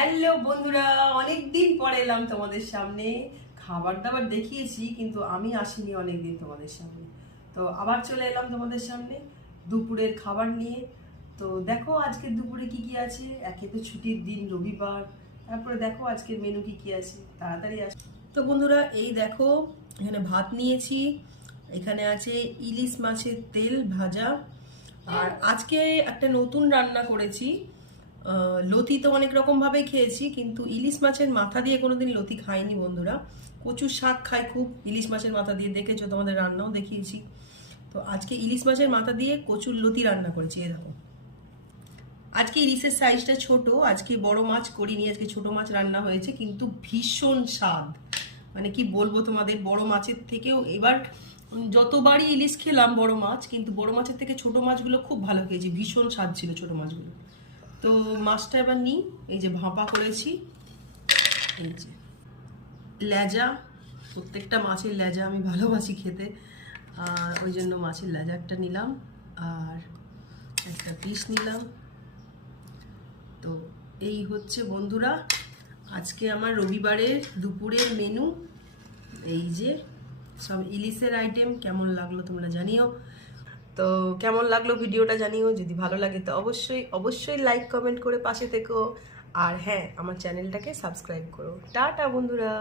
Hello বন্ধুরা, অনেকদিন পরে এলাম তোমাদের সামনে। খাবার দাবার দেখিয়েছি কিন্তু আমি আসিনি অনেকদিন তোমাদের সামনে। তো আবার চলে এলাম তোমাদের সামনে দুপুরের খাবার নিয়ে। তো দেখো আজকের দুপুরে কি কি আছে। একে তো ছুটির দিন, রবিবার। তারপরে দেখো আজকের মেনু কি কি আছে, তাড়াতাড়ি আস। তো বন্ধুরা এই দেখো, এখানে ভাত নিয়েছি, এখানে আছে ইলিশ মাছের তেল ভাজা, আর আজকে একটা নতুন রান্না করেছি। লতি তো অনেক রকম ভাবে খেয়েছি, কিন্তু ইলিশ মাছের মাথা দিয়ে কোনোদিন লতি খাইনি বন্ধুরা। কচুর শাক খাই খুব, ইলিশ মাছের মাথা দিয়ে দেখেছো, তোমাদের রান্নাও দেখিয়েছি। তো আজকে ইলিশ মাছের মাথা দিয়ে কচুর লতি রান্না করেছি। এই দেখো, আজকে ইলিশের সাইজটা ছোট, আজকে বড় মাছ করিনি, আজকে ছোট মাছ রান্না হয়েছে, কিন্তু ভীষণ স্বাদ। মানে কি বলবো তোমাদের, বড় মাছের থেকেও এবার যতবারই ইলিশ খেলাম বড় মাছ, কিন্তু বড় মাছের থেকে ছোট মাছগুলো খুব ভালো খেয়েছি, ভীষণ স্বাদ ছিল ছোট মাছগুলো। তো মাছটা এবার নিই, এই যে ভাপা করেছি, এই যে লেজা, প্রত্যেকটা মাছের লেজা আমি ভালোবাসি খেতে, আর ওই জন্য মাছের লেজা একটা নিলাম, আর একটা পিস নিলাম। তো এই হচ্ছে বন্ধুরা আজকে আমার রবিবারের দুপুরের মেনু। এই যে সব ইলিশের আইটেম। কেমন লাগলো তোমরা জানিও। তো কেমন লাগলো ভিডিওটা জানিও, যদি ভালো লাগে তো অবশ্যই অবশ্যই লাইক কমেন্ট করে পাশে থেকো, আর হ্যাঁ আমার চ্যানেলটাকে সাবস্ক্রাইব করো। টাটা বন্ধুরা।